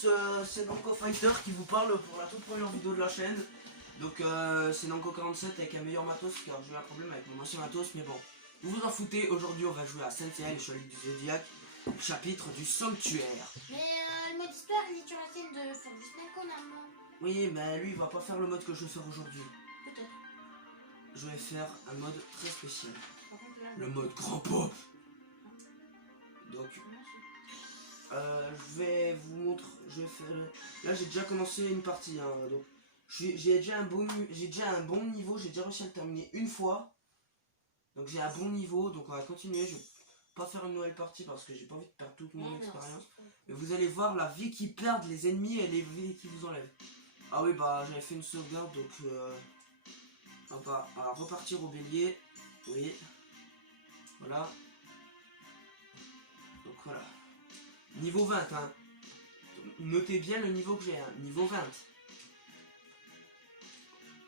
tous, c'est Nanko Fighter qui vous parle pour la toute première vidéo de la chaîne. Donc c'est Nanko 47 avec un meilleur matos car j'ai eu un problème avec mon ancien matos, mais bon, vous vous en foutez. Aujourd'hui on va jouer à Sensei, le chevalier du Zodiac, chapitre du sanctuaire. Mais le mode histoire il est sur la scène de Fabrice Nanko normalement. Oui, mais lui il va pas faire le mode que je vais faire aujourd'hui. Peut-être. Je vais faire un mode très spécial. Par contre là, Le mode grand pop. Donc je vais vous montrer, je vais faire... Là j'ai déjà commencé une partie, hein, donc j'ai déjà un bon niveau, j'ai déjà réussi à le terminer une fois. Donc j'ai un bon niveau, donc on va continuer. Je vais pas faire une nouvelle partie parce que j'ai pas envie de perdre toute mon expérience. Mais vous allez voir la vie qu'ils perdent les ennemis et les vies qu'ils vous enlèvent. Ah oui, bah j'avais fait une sauvegarde, donc on va repartir au bélier. Oui. Voilà. Donc voilà. Niveau 20, hein. Notez bien le niveau que j'ai, hein. Niveau 20.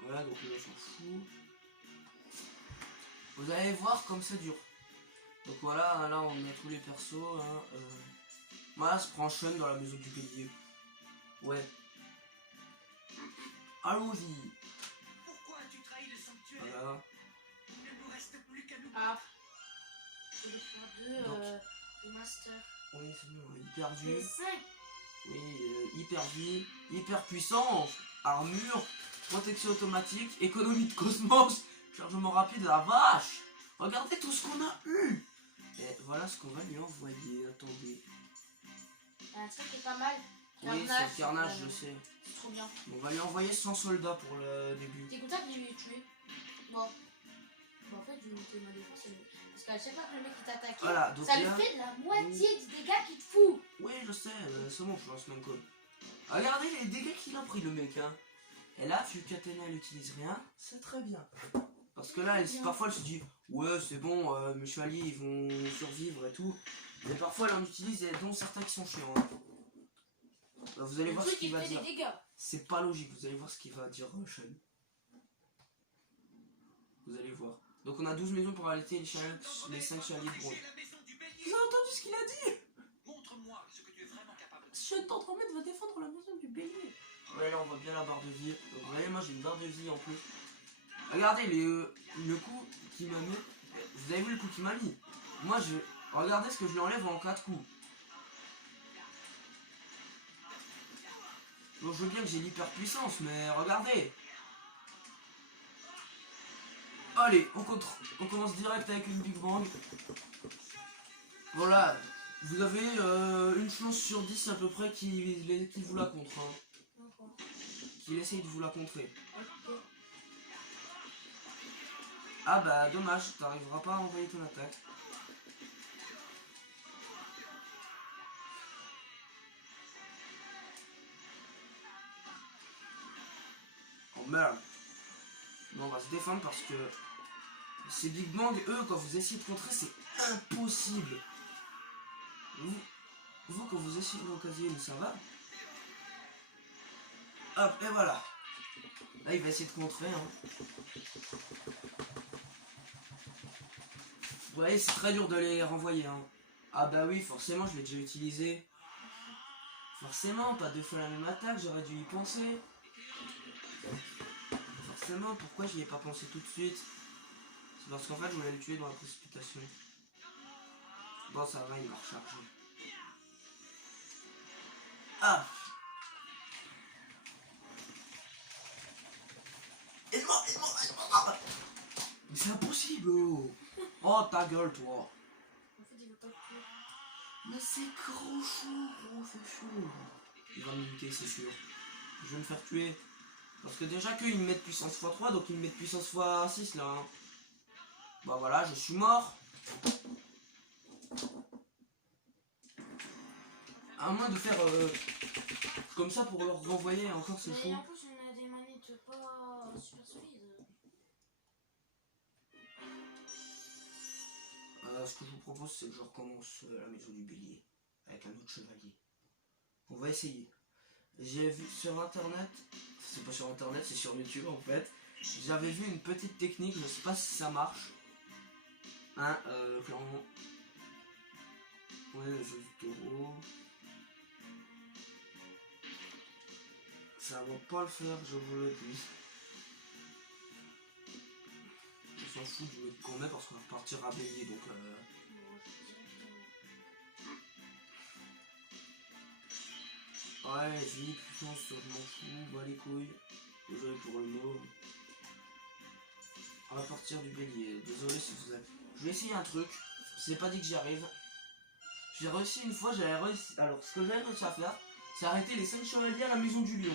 Voilà, donc là, on s'en fout. Vous allez voir comme ça dure. Donc voilà, là on met tous les persos. Hein. Voilà, se prend Sean dans la maison du bélier. Ouais. Allons-y. Pourquoi as-tu trahi le sanctuaire? Voilà. Il ne nous reste plus qu'à nous. Ah. Je vais faire deux remaster. Oui, c'est bon, hyper Et vue. 5. Oui, hyper vie, hyper puissance, armure, protection automatique, économie de cosmos, chargement rapide, la vache. Regardez tout ce qu'on a eu. Et voilà ce qu'on va lui envoyer, attendez. Un truc qui est pas mal. Oui, c'est le carnage, je sais. C'est trop bien. On va lui envoyer 100 soldats pour le début. T'es content que je l'ai tué? Bon. Bon, en fait, je vais monter ma défense. Parce qu'à chaque fois que le mec il t'attaque, Voilà, donc ça là, lui fait de la moitié du dégât qu'il te fout. oui, je sais, c'est bon, je lance mon code. Regardez les dégâts qu'il a pris le mec, hein. Et là, vu qu'Athéna elle utilise rien, c'est très bien. Parce que là, parfois elle se dit, ouais, c'est bon, mes chevaliers ils vont survivre et tout. Mais parfois elle en utilise et dont certains qui sont chiants. Hein. Vous allez Le voir ce truc qu'il il va fait dire. des dégâts. C'est pas logique, vous allez voir ce qu'il va dire Sean. Vous allez voir. Donc on a 12 maisons pour arrêter les 5 chevaliers de bronze. Vous avez entendu ce qu'il a dit? Montre-moi ce que tu es vraiment capable de. Sean Tendromède va défendre la maison du bélier. Ouais, là on voit bien la barre de vie. Donc vous voyez, moi j'ai une barre de vie en plus. Regardez le coup qu'il m'a mis. Vous avez vu le coup qu'il m'a mis? Moi regardez ce que je lui enlève en 4 coups. Donc je veux bien que j'ai l'hyper puissance, mais regardez. Allez, on commence direct avec une Big Bang. Voilà, vous avez une chance sur 10 à peu près qui vous la contre. Hein. Qu'il essaye de vous la contrer. Ok. Ah bah dommage, t'arriveras pas à envoyer ton attaque. Oh merde. Non, on va se défendre parce que ces Big Bang, eux, quand vous essayez de contrer, c'est impossible. Vous, quand vous essayez de l'occasionner, ça va. Hop, et voilà. Là, il va essayer de contrer. Hein. Vous voyez, c'est très dur de les renvoyer. Hein. Ah bah oui, forcément, je l'ai déjà utilisé. Forcément, pas deux fois la même attaque, j'aurais dû y penser. Forcément, pourquoi j'y ai pas pensé tout de suite? C'est parce qu'en fait, je voulais le tuer dans la précipitation. Bon, ça va, il va recharger. Ah! Aide-moi! Mais c'est impossible! Oh, ta gueule, toi! En fait, il veut pas te tuer. Mais c'est gros chaud, gros, c'est chaud. Il va me buter, c'est sûr. Je vais me faire tuer. Parce que déjà qu'ils me mettent puissance x3, donc ils me mettent puissance x6 là. Hein. Bah voilà, je suis mort. À moins de faire comme ça pour leur renvoyer, encore c'est fou. Mais en plus, on a des manettes pas super solides. Ce que je vous propose, c'est que je recommence la maison du bélier avec un autre chevalier. On va essayer. J'ai vu sur internet, c'est pas sur internet, c'est sur YouTube en fait. J'avais vu une petite technique, je sais pas si ça marche. Hein, clairement. Ouais, le jeu du taureau. Ça va pas le faire, je vous le dis. On s'en fout du mec qu'on met parce qu'on va repartir à bélier donc Ouais, vas-y, puissance, je m'en fous, bah les couilles. Désolé pour le mot. On va partir du bélier, désolé si vous avez... Je vais essayer un truc, c'est pas dit que j'y arrive. J'ai réussi une fois, j'avais réussi... Alors, ce que j'avais réussi à faire, c'est arrêter les 5 chevaliers à la maison du lion.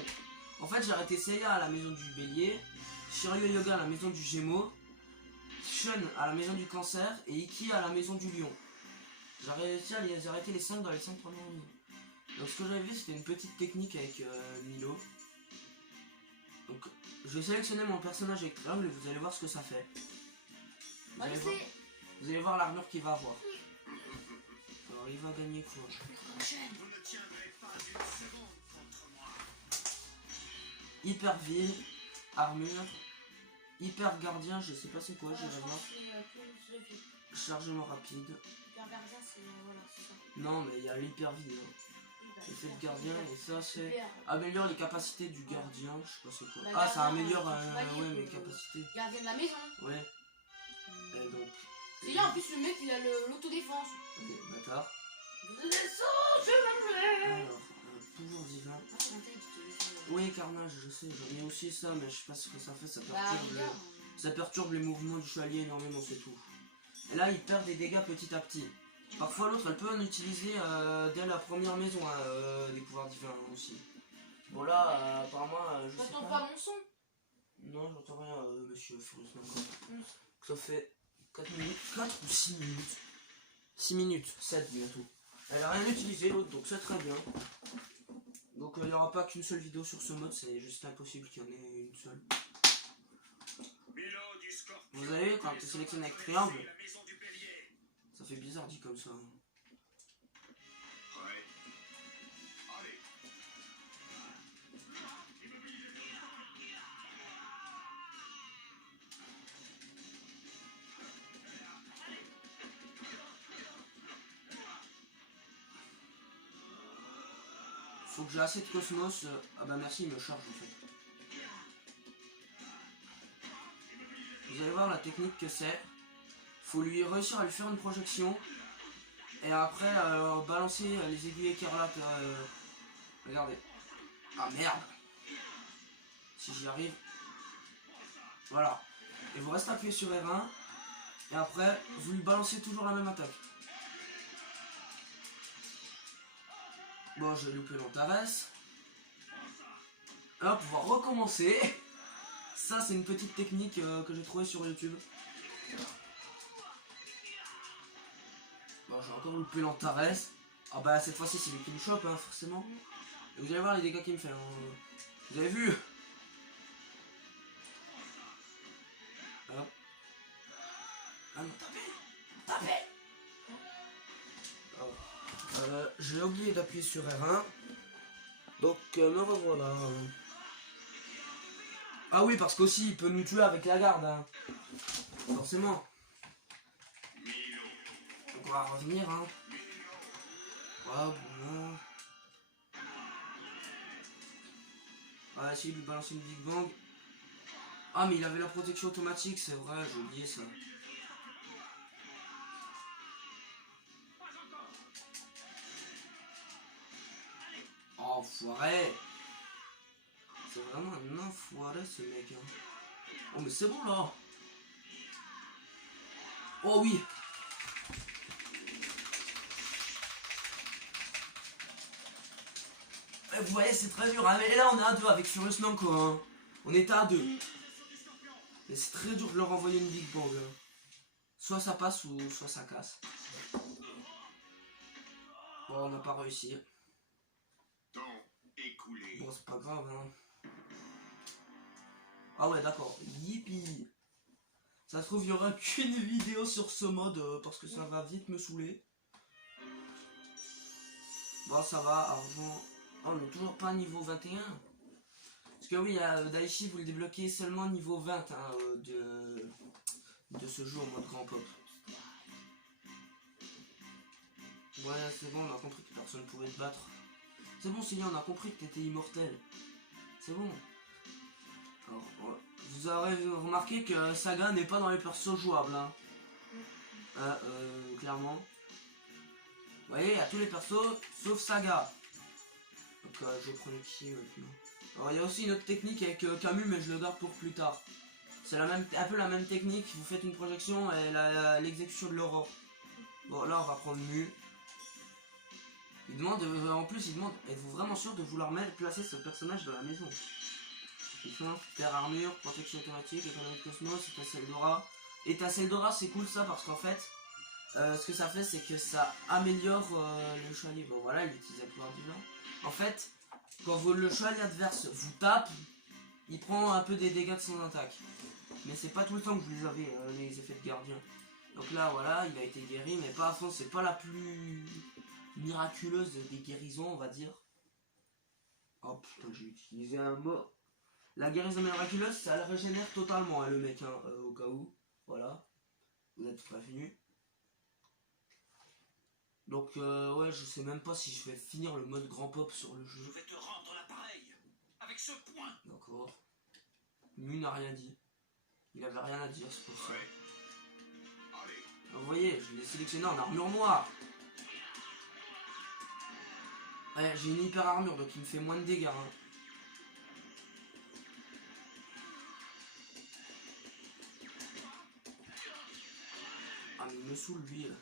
En fait, j'ai arrêté Seiya à la maison du bélier, Shiryu Yoga à la maison du gémeaux, Shun à la maison du cancer et Iki à la maison du lion. J'ai réussi à les arrêter les 5 dans les 5 premières minutes. Donc ce que j'avais vu, c'était une petite technique avec Milo. Donc je vais sélectionner mon personnage avec triangle et vous allez voir ce que ça fait. Vous allez voir l'armure qu'il va avoir. Alors il va gagner quoi? Vous ne tiendrez pas une seconde contre moi. Hyper vie, armure, hyper gardien, je sais pas c'est quoi, je vais voir. Chargement rapide. Hyper gardien, c'est voilà, c'est ça. Non mais il y a l'hyper vie. Hein. Effet de gardien et ça c'est améliore les capacités du gardien, je sais pas c'est quoi. Ah ça améliore ouais, mes capacités. Gardien de la maison. Ouais. Et donc. C'est bien en plus le mec il a l'autodéfense. Ok, bâtard. Alors, pouvoir divin. Oui carnage, je sais, j'en ai aussi ça, mais je sais pas ce que ça fait, ça perturbe les mouvements du chevalier énormément, c'est tout. Et là il perd des dégâts petit à petit. Parfois l'autre elle peut en utiliser dès la première maison, des pouvoirs divins aussi. Bon là, apparemment, je sais T'entends pas. pas mon son? Non, j'entends rien, monsieur Furious encore. Ça fait 4 minutes, 4 ou 6 minutes. 6 minutes, 7 bientôt. Elle a rien utilisé l'autre, donc c'est très bien. Donc il n'y aura pas qu'une seule vidéo sur ce mode, c'est juste impossible qu'il y en ait une seule. Vous avez quand tu sélectionnes avec triangle, ça fait bizarre dit comme ça. Faut que j'ai assez de cosmos. Ah bah merci, il me charge en fait. Vous allez voir la technique que c'est. Faut lui réussir à lui faire une projection. Et après balancer les aiguilles écarlates. Regardez. Ah merde. Si j'y arrive. Voilà. Et vous restez appuyé sur R1. Et après, vous lui balancez toujours la même attaque. Bon, j'ai loupé l'Antares. Hop, on va recommencer. Ça, c'est une petite technique que j'ai trouvée sur YouTube. Bon, j'ai encore loupé l'Antares. Ah bah, cette fois-ci, c'est lui qui me chope, hein, forcément. Et vous allez voir les dégâts qu'il me fait. Hein. Vous avez vu? Hop. Ah non, tapez! J'ai oublié d'appuyer sur R1. Donc me revoilà. Ah oui, parce qu'aussi il peut nous tuer avec la garde. Hein. Forcément. Donc on va revenir. Hein. Voilà, bon. On va essayer de lui balancer une Big Bang. Ah mais il avait la protection automatique, c'est vrai, j'ai oublié ça. Oh, enfoiré! C'est vraiment un enfoiré ce mec. Hein. Oh, mais c'est bon là! Oh oui! Et vous voyez, c'est très dur. Hein. Et là, on est à 2 avec Furious Nanko. Hein. On était à 2. Mais c'est très dur de leur envoyer une Big Bang. Hein. Soit ça passe ou soit ça casse. Bon, on n'a pas réussi. Bon, c'est pas grave, hein. Ah ouais, d'accord. Yippie. Ça se trouve, il n'y aura qu'une vidéo sur ce mode parce que ça va vite me saouler. Bon, ça va, argent. Oh, on n'est toujours pas niveau 21. Parce que oui, Daichi, vous le débloquez seulement niveau 20 hein, de ce jeu en mode grand pop. Ouais, c'est bon, on a compris que personne ne pouvait te battre. C'est bon, Céline, on a compris que t'étais immortel. C'est bon. Alors, vous aurez remarqué que Saga n'est pas dans les persos jouables. Hein. Clairement. Vous voyez, il y a tous les persos sauf Saga. Donc je prends qui maintenant. Alors il y a aussi une autre technique avec Camus, mais je le garde pour plus tard. C'est un peu la même technique, vous faites une projection et l'exécution de l'aurore. Bon là on va prendre Mu. Il demande, en plus il demande, êtes-vous vraiment sûr de vouloir placer ce personnage dans la maison? Terre armure, protection automatique, économie de cosmos, étincelle d'aura. Étincelle d'aura c'est cool ça parce qu'en fait, ce que ça fait c'est que ça améliore le chevalier. Bon voilà, il utilise le pouvoir divin. En fait, quand le chevalier adverse vous tape, il prend un peu des dégâts de son attaque. Mais c'est pas tout le temps que vous les avez, les effets de gardien. Donc là, voilà, il a été guéri, mais pas à fond. C'est pas la plus miraculeuse des guérisons, on va dire. Oh putain, j'ai utilisé un mot. La guérison miraculeuse, ça le régénère totalement, hein, le mec, hein, au cas où. Voilà. Vous êtes prévenus. Donc, ouais, je sais même pas si je vais finir le mode grand pop sur le jeu. Je vais te rendre l'appareil avec ce point. D'accord. Mu n'a rien dit. Il avait rien à dire, c'est pour ça. Allez. Vous voyez, je l'ai sélectionné en armure noire. Ouais, j'ai une hyper armure, donc il me fait moins de dégâts. Hein. Ah, mais il me saoule, lui, là.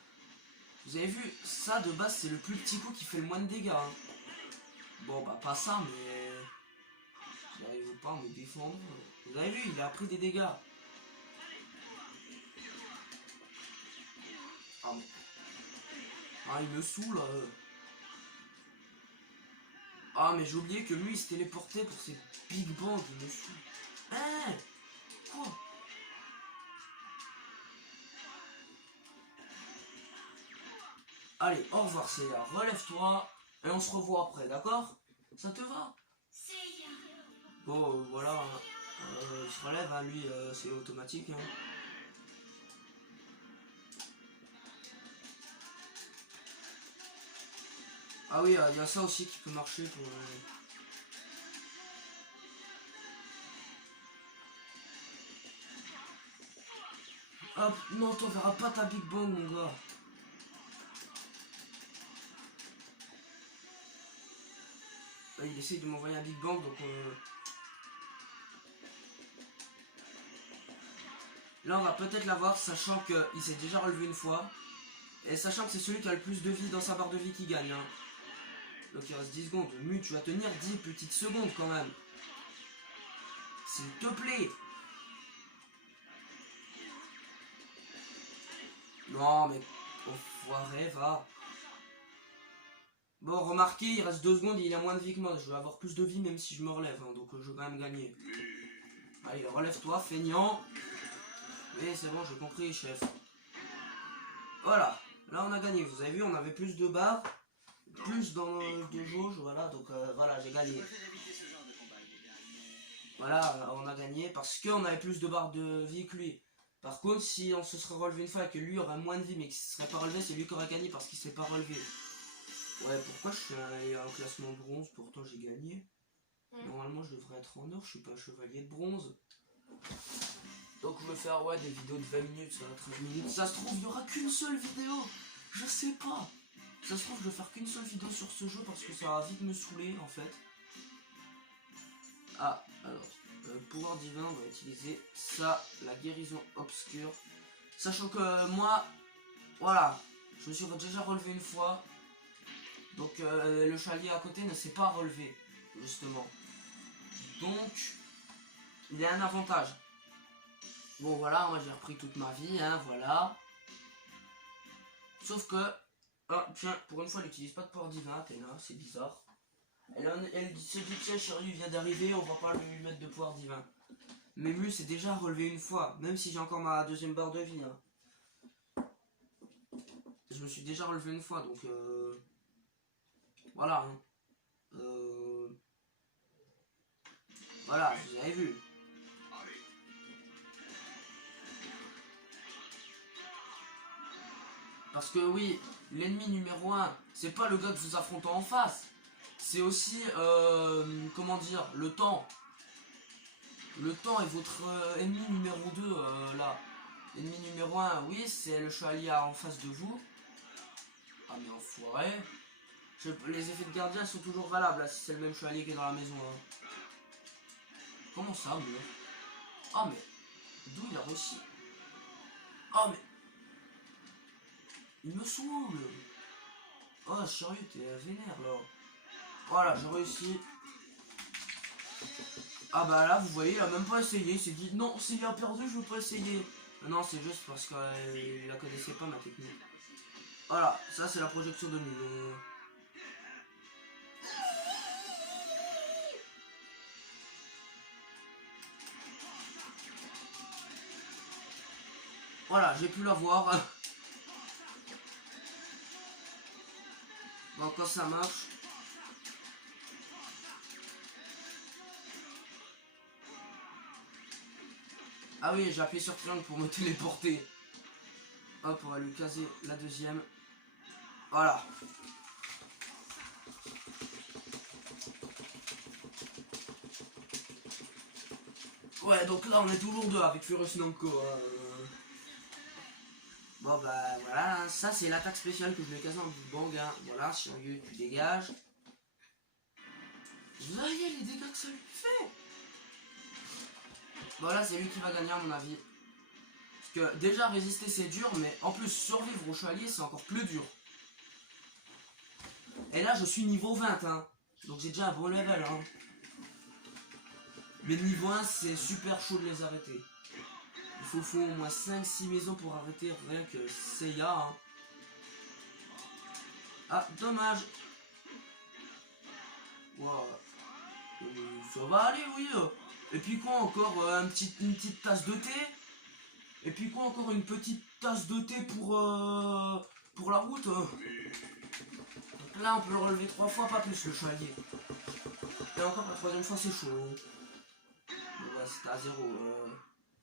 Vous avez vu, ça, de base, c'est le plus petit coup qui fait le moins de dégâts. Hein. Bon, bah, pas ça, mais... J'arrive pas à me défendre. Vous avez vu, il a pris des dégâts. Ah, mais... Ah, il me saoule. Ah, mais j'ai oublié que lui, il se téléportait pour ses Big Bang. Il me saoule. Hein? Quoi? Allez, au revoir, Seiya. Relève-toi. Et on se revoit après, d'accord? Ça te va? Bon, voilà. Il se relève, hein, lui, c'est automatique. Hein. Ah oui, il y a ça aussi qui peut marcher pour... Hop, non, t'en verras pas ta Big Bang, mon gars. Là, il essaye de m'envoyer un Big Bang, donc... Là, on va peut-être l'avoir, sachant qu'il s'est déjà relevé une fois. Et sachant que c'est celui qui a le plus de vie dans sa barre de vie qui gagne. Hein. Donc il reste 10 secondes. Mu, tu vas tenir 10 petites secondes quand même. S'il te plaît. Non, mais... Enfoiré, va. Bon, remarquez, il reste 2 secondes et il a moins de vie que moi. Je vais avoir plus de vie même si je me relève. Hein, donc je vais quand même gagner. Allez, relève-toi, feignant. Oui, c'est bon, j'ai compris, chef. Voilà. Là, on a gagné. Vous avez vu, on avait plus de barres. Plus dans de jauge. Voilà, donc voilà, j'ai gagné. Voilà, on a gagné parce qu'on avait plus de barres de vie que lui. Par contre, si on se serait relevé une fois et que lui aurait moins de vie mais qu'il ne serait pas relevé, c'est lui qui aurait gagné parce qu'il ne s'est pas relevé. Ouais, pourquoi je suis un classement bronze? Pourtant j'ai gagné. Normalement je devrais être en or, je suis pas un chevalier de bronze. Donc je vais faire ouais, des vidéos de 20 minutes, ça va 13 minutes. Ça se trouve, il n'y aura qu'une seule vidéo. Je sais pas. Ça se trouve, je vais faire qu'une seule vidéo sur ce jeu parce que ça va vite me saouler en fait. Ah, alors, pouvoir divin, on va utiliser ça, la guérison obscure. Sachant que moi, voilà, je me suis déjà relevé une fois. Donc le chevalier à côté ne s'est pas relevé, justement. Donc, il y a un avantage. Bon voilà, moi j'ai repris toute ma vie, hein, voilà. Sauf que, oh, tiens, pour une fois elle n'utilise pas de pouvoir divin, Athéna, c'est bizarre. Elle se dit tiens chérie vient d'arriver, on va pas lui mettre de pouvoir divin. Mais Mu s'est déjà relevé une fois, même si j'ai encore ma deuxième barre de vie. Hein. Je me suis déjà relevé une fois, donc voilà. Hein. Voilà, vous avez vu. Parce que oui, l'ennemi numéro 1, c'est pas le gars que vous affrontez en face. C'est aussi comment dire, le temps. Le temps est votre ennemi numéro 2 là. Ennemi numéro 1, oui, c'est le chevalier en face de vous. Ah mais enfoiré. Les effets de gardien sont toujours valables là, si c'est le même chevalier qui est dans la maison. Hein. Comment ça, mais... Ah mais... D'où il a réussi? Ah mais... Il me saoule. Oh sérieux, t'es vénère là. Voilà, j'ai réussi. Ah bah là, vous voyez, il a même pas essayé. Il s'est dit, non, s'il a perdu, je veux pas essayer. Non, c'est juste parce qu'il la connaissait pas, ma technique. Voilà, ça c'est la projection de nul. Voilà, j'ai pu la voir. Bon, quand ça marche. Ah oui, j'ai appuyé sur triangle pour me téléporter. Hop, on va lui caser la deuxième. Voilà. Ouais, donc là on est toujours deux avec Furious Namco. Bon bah voilà, ça c'est l'attaque spéciale que je lui ai casé en Big Bang. Hein. Voilà, Shiryu, tu dégages. Vous voyez les dégâts que ça lui fait. Bon là c'est lui qui va gagner à mon avis. Parce que déjà résister c'est dur, mais en plus survivre au chevalier c'est encore plus dur. Et là je suis niveau 20 hein. Donc j'ai déjà un bon level hein. Mais niveau 1 c'est super chaud de les arrêter. Il faut au moins 5-6 maisons pour arrêter rien que Seiya hein. Ah dommage. Wow. Ça va aller oui. Et puis quoi encore une petite tasse de thé. Et puis quoi encore une petite tasse de thé pour la route. Donc là on peut le relever 3 fois, pas plus le chevalier. Et encore la troisième fois c'est chaud. Ouais, c'était à 0.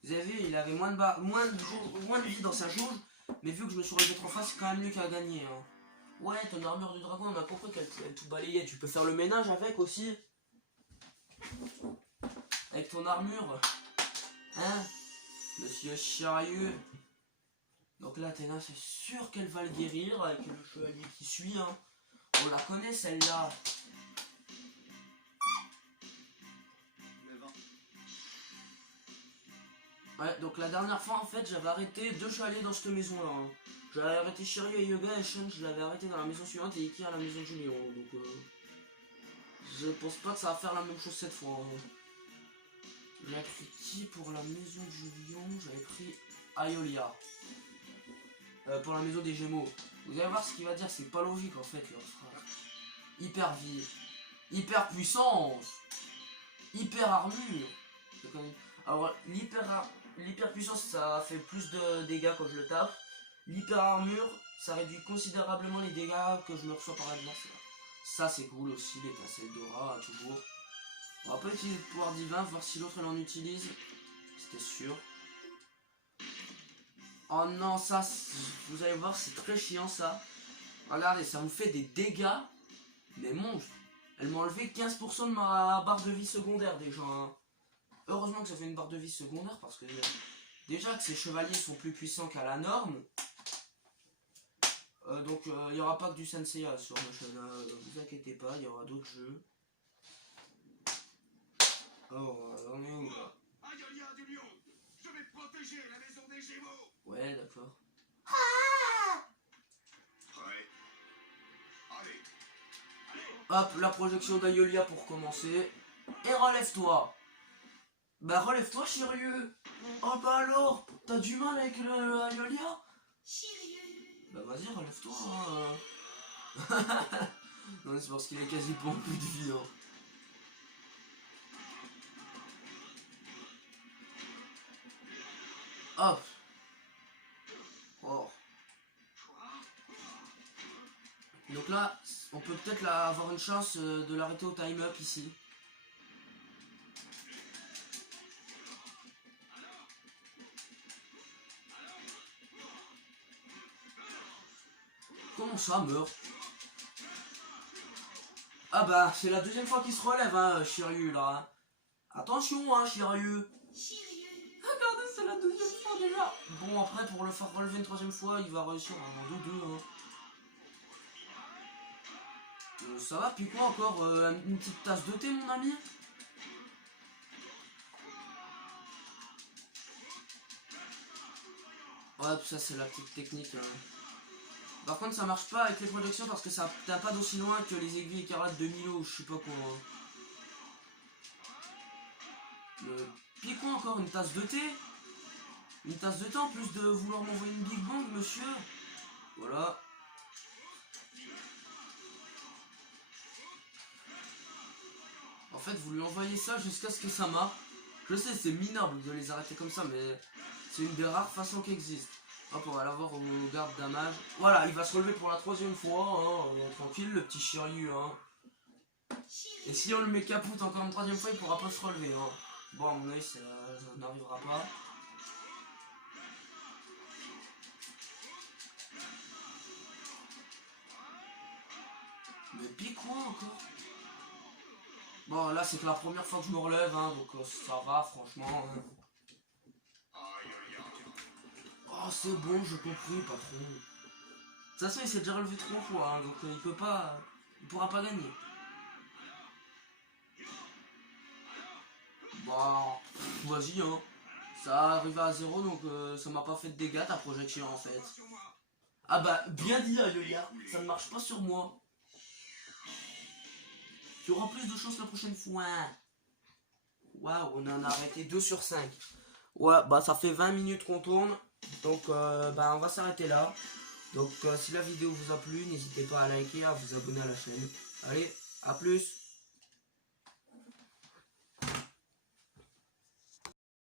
Vous avez vu, il avait moins de vie dans sa jauge. Mais vu que je me suis relevé 3 fois, c'est quand même lui qui a gagné. Hein. Ouais, ton armure du dragon, on a compris qu'elle tout balayait. Tu peux faire le ménage avec aussi. Avec ton armure. Hein, Monsieur Shiryu. Donc là, Athéna, c'est sûr qu'elle va le guérir avec le chevalier qui suit. Hein. On la connaît celle-là. Ouais, donc la dernière fois en fait j'avais arrêté 2 chevaliers dans cette maison là. Hein. J'avais arrêté Shiryu et Yoga et Shun, je l'avais arrêté dans la maison suivante et Iki à la maison de Junior. Donc je pense pas que ça va faire la même chose cette fois. Hein. J'ai pris qui pour la maison de Julien? J'avais pris Ayolia. Pour la maison des Gémeaux. Vous allez voir ce qu'il va dire, c'est pas logique en fait leur frère. Hyper vie. Hyper puissance. Hyper armure. Alors l'hyper puissance ça fait plus de dégâts quand je le tape. L'hyper armure ça réduit considérablement les dégâts que je me reçois par l'adversaire. Ça c'est cool aussi, l'étincelle d'aura toujours. On va pas utiliser le pouvoir divin, voir si l'autre en utilise. C'était sûr. Oh non, ça, vous allez voir, c'est très chiant ça. Regardez, ça me fait des dégâts. Mais monstres. Elle m'a enlevé 15% de ma barre de vie secondaire déjà. Hein. Heureusement que ça fait une barre de vie secondaire parce que déjà que ces chevaliers sont plus puissants qu'à la norme. Donc il n'y aura pas que du Senseiya sur ma chaîne. Vous inquiétez pas, il y aura d'autres jeux. Oh, on est où là? Ayolia du lion, je vais protéger la maison des Gémeaux. Ouais, d'accord. Prêt. Allez. Hop, la projection d'Ayolia pour commencer. Et relève-toi. Bah relève-toi, Shiryu. Oh bah alors, t'as du mal avec le Ayolia? Bah vas-y, relève-toi. Hein. Non, c'est parce qu'il est quasi pour plus de vie. Hein. Hop. Oh. Donc là, on peut peut-être avoir une chance de l'arrêter au time-up ici. Comment ça meurt? Ah bah, c'est la deuxième fois qu'il se relève, hein, Shiryu, là. Attention, hein, Shiryu. Regardez, c'est la deuxième fois déjà. Bon, après, pour le faire relever une troisième fois, il va réussir à en deux, hein. Ça va, puis quoi encore une petite tasse de thé, mon ami? Ouais, ça, c'est la petite technique, hein. Par contre, ça marche pas avec les projections parce que ça atteint pas d'aussi loin que les aiguilles écarlates de Milo ou je sais pas quoi. Puis quoi encore, une tasse de thé? Une tasse de thé en plus de vouloir m'envoyer une Big Bang, monsieur? Voilà. En fait, vous lui envoyez ça jusqu'à ce que ça marche. Je sais, c'est minable de les arrêter comme ça, mais c'est une des rares façons qui existent. Hop, on va l'avoir au garde damage. Voilà, il va se relever pour la troisième fois, hein, tranquille, le petit Shiryu, hein. Et si on le met capoute encore une troisième fois, il pourra pas se relever, hein. Bon, à mon avis, ça n'arrivera pas. Mais puis quoi encore? Bon, là, c'est que la première fois que je me relève, hein, donc ça va, franchement. Hein. Oh, c'est bon, j'ai compris, patron. De toute façon, il s'est déjà relevé 3 fois, hein, donc il peut pas... Il pourra pas gagner. Bah, vas-y, hein. Ça arrive à 0, donc ça m'a pas fait de dégâts, ta projection, en fait. Ah bah, bien dit, Yoya, ça ne marche pas sur moi. Tu auras plus de chance la prochaine fois. Waouh, on en a arrêté 2 sur 5. Ouais, bah ça fait 20 minutes qu'on tourne. Donc bah on va s'arrêter là. Donc si la vidéo vous a plu, n'hésitez pas à liker, à vous abonner à la chaîne. Allez, à plus.